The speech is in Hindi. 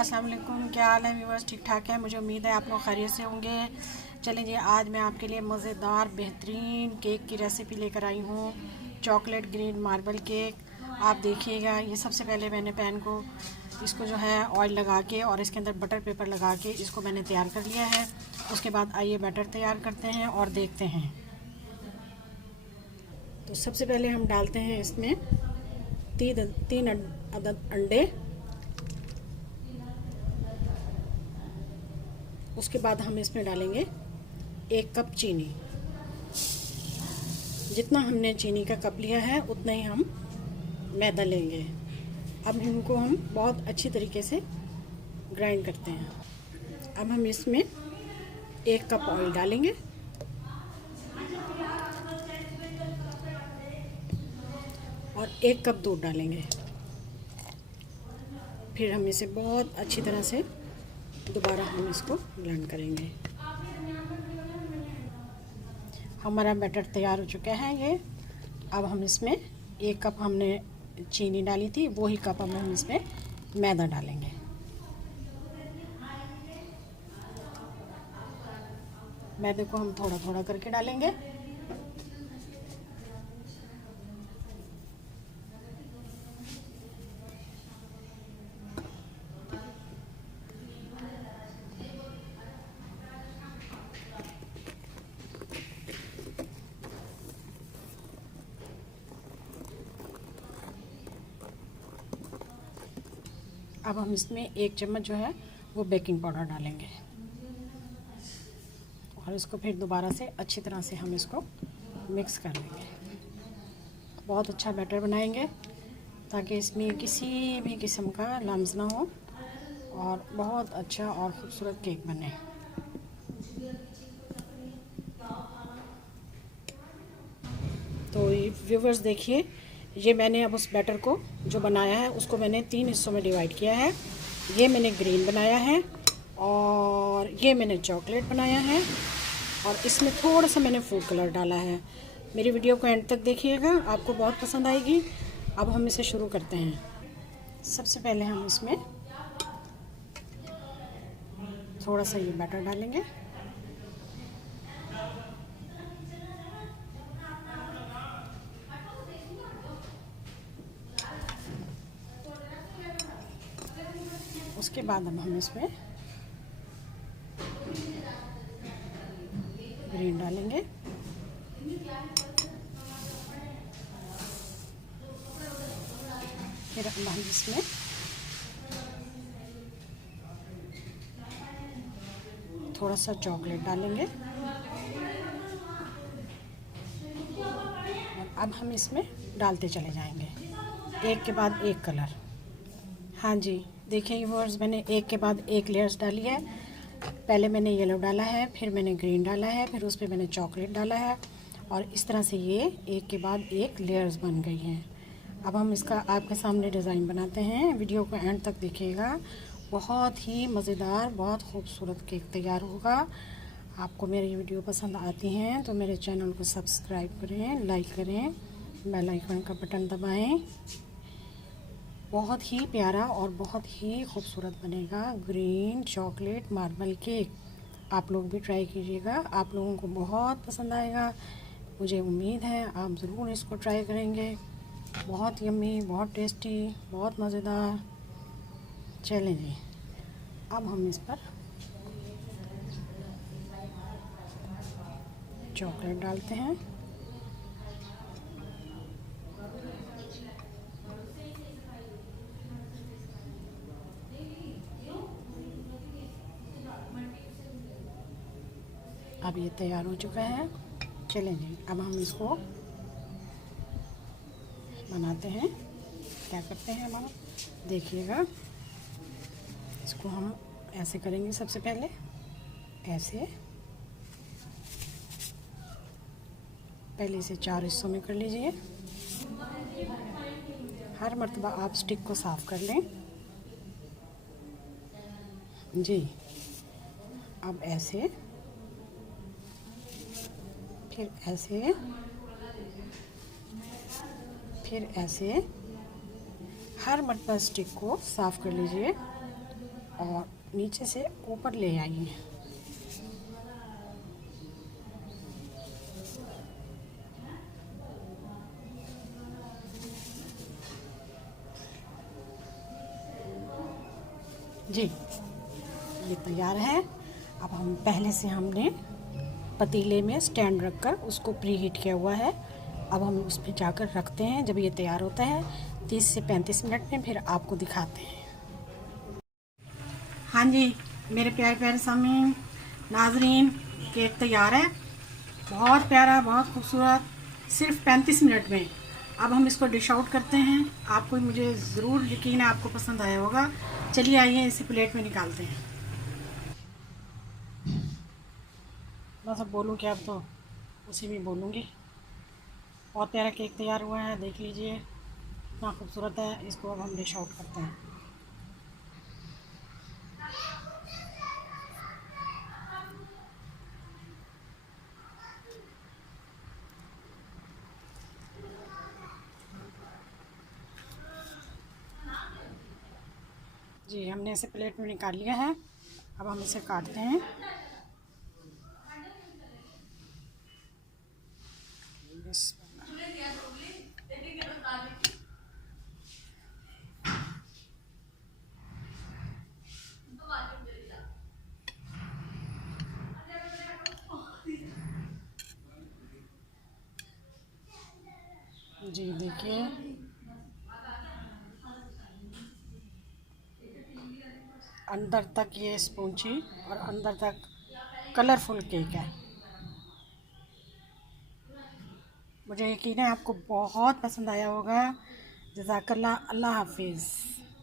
अस्सलाम वालेकुम, क्या हाल है व्यूअर्स? ठीक ठाक है, मुझे उम्मीद है आप लोग खैरियत से होंगे। चलें जी, आज मैं आपके लिए मज़ेदार बेहतरीन केक की रेसिपी लेकर आई हूँ। Chocolate green marble cake. आप देखिएगा, ये सबसे पहले मैंने पैन को इसको जो है ऑयल लगा के और इसके अंदर बटर पेपर लगा के इसको मैंने तैयार कर लिया है। उसके बाद आइए बैटर तैयार करते हैं और देखते हैं। तो सबसे पहले हम डालते हैं इसमें तीन अदद अंडे। उसके बाद हम इसमें डालेंगे 1 कप चीनी। जितना हमने चीनी का कप लिया है उतना ही हम मैदा लेंगे। अब इनको हम बहुत अच्छी तरीके से ग्राइंड करते हैं। अब हम इसमें 1 कप ऑयल डालेंगे और 1 कप दूध डालेंगे। फिर हम इसे बहुत अच्छी तरह से दोबारा हम इसको ब्लेंड करेंगे। हमारा बैटर तैयार हो चुका है ये। अब हम इसमें 1 कप हमने चीनी डाली थी, वही कप हम इसमें मैदा डालेंगे। मैदे को हम थोड़ा थोड़ा करके डालेंगे। अब हम इसमें 1 चम्मच जो है वो बेकिंग पाउडर डालेंगे और इसको फिर दोबारा से अच्छी तरह से हम इसको मिक्स कर लेंगे। बहुत अच्छा बैटर बनाएंगे ताकि इसमें किसी भी किस्म का लम्स ना हो और बहुत अच्छा और ख़ूबसूरत केक बने। तो व्यूवर्स देखिए, ये मैंने अब उस बैटर को जो बनाया है उसको मैंने 3 हिस्सों में डिवाइड किया है। ये मैंने ग्रीन बनाया है और ये मैंने चॉकलेट बनाया है और इसमें थोड़ा सा मैंने फूड कलर डाला है। मेरी वीडियो को एंड तक देखिएगा, आपको बहुत पसंद आएगी। अब हम इसे शुरू करते हैं। सबसे पहले हम इसमें थोड़ा सा ये बैटर डालेंगे। उसके बाद अब हम इसमें ग्रीन डालेंगे। फिर हम इसमें थोड़ा सा चॉकलेट डालेंगे और अब हम इसमें डालते चले जाएंगे एक के बाद एक कलर। हाँ जी, देखिए व्यूअर्स, मैंने एक के बाद एक लेयर्स डाली है। पहले मैंने येलो डाला है, फिर मैंने ग्रीन डाला है, फिर उस पर मैंने चॉकलेट डाला है और इस तरह से ये एक के बाद एक लेयर्स बन गई हैं। अब हम इसका आपके सामने डिज़ाइन बनाते हैं। वीडियो को एंड तक देखिएगा, बहुत ही मज़ेदार, बहुत खूबसूरत केक तैयार होगा। आपको मेरी वीडियो पसंद आती हैं तो मेरे चैनल को सब्सक्राइब करें, लाइक करें, बेल आइकन का बटन दबाएं। बहुत ही प्यारा और बहुत ही खूबसूरत बनेगा ग्रीन चॉकलेट मार्बल केक। आप लोग भी ट्राई कीजिएगा, आप लोगों को बहुत पसंद आएगा। मुझे उम्मीद है आप ज़रूर इसको ट्राई करेंगे। बहुत यम्मी, बहुत टेस्टी, बहुत मज़ेदार। चलें जी, अब हम इस पर चॉकलेट डालते हैं। अब ये तैयार हो चुका है। चलें जी, अब हम इसको बनाते हैं। क्या करते हैं हम, देखिएगा। इसको हम ऐसे करेंगे। सबसे पहले ऐसे, पहले इसे 4 हिस्सों में कर लीजिए। हर मर्तबा आप स्टिक को साफ़ कर लें जी। अब ऐसे, फिर ऐसे, फिर ऐसे। हर मर्तबा स्टिक को साफ़ कर लीजिए और नीचे से ऊपर ले आइए। जी, ये तैयार है। अब हम पहले से हमने पतीले में स्टैंड रखकर उसको प्री हीट किया हुआ है। अब हम उस पर जाकर रखते हैं। जब ये तैयार होता है 30 से 35 मिनट में फिर आपको दिखाते हैं। हाँ जी, मेरे प्यारे प्यारे सामीन नाजरीन, केक तैयार है। बहुत प्यारा, बहुत खूबसूरत, सिर्फ 35 मिनट में। अब हम इसको डिश आउट करते हैं। आपको मुझे ज़रूर यकीन है आपको पसंद आया होगा। चलिए आइए इसे प्लेट में निकालते हैं। बस अब बोलूँ क्या, अब तो उसी में बोलूँगी। बहुत प्यारा केक तैयार हुआ है, देख लीजिए कितना खूबसूरत है। इसको अब हम डिश आउट करते हैं। जी, हमने इसे प्लेट में निकाल लिया है। अब हम इसे काटते हैं। जी देखिए, अंदर तक ये स्पॉन्जी और अंदर तक कलरफुल केक है। मुझे यकीन है आपको बहुत पसंद आया होगा। जज़ाकल्लाह, अल्लाह हाफिज़।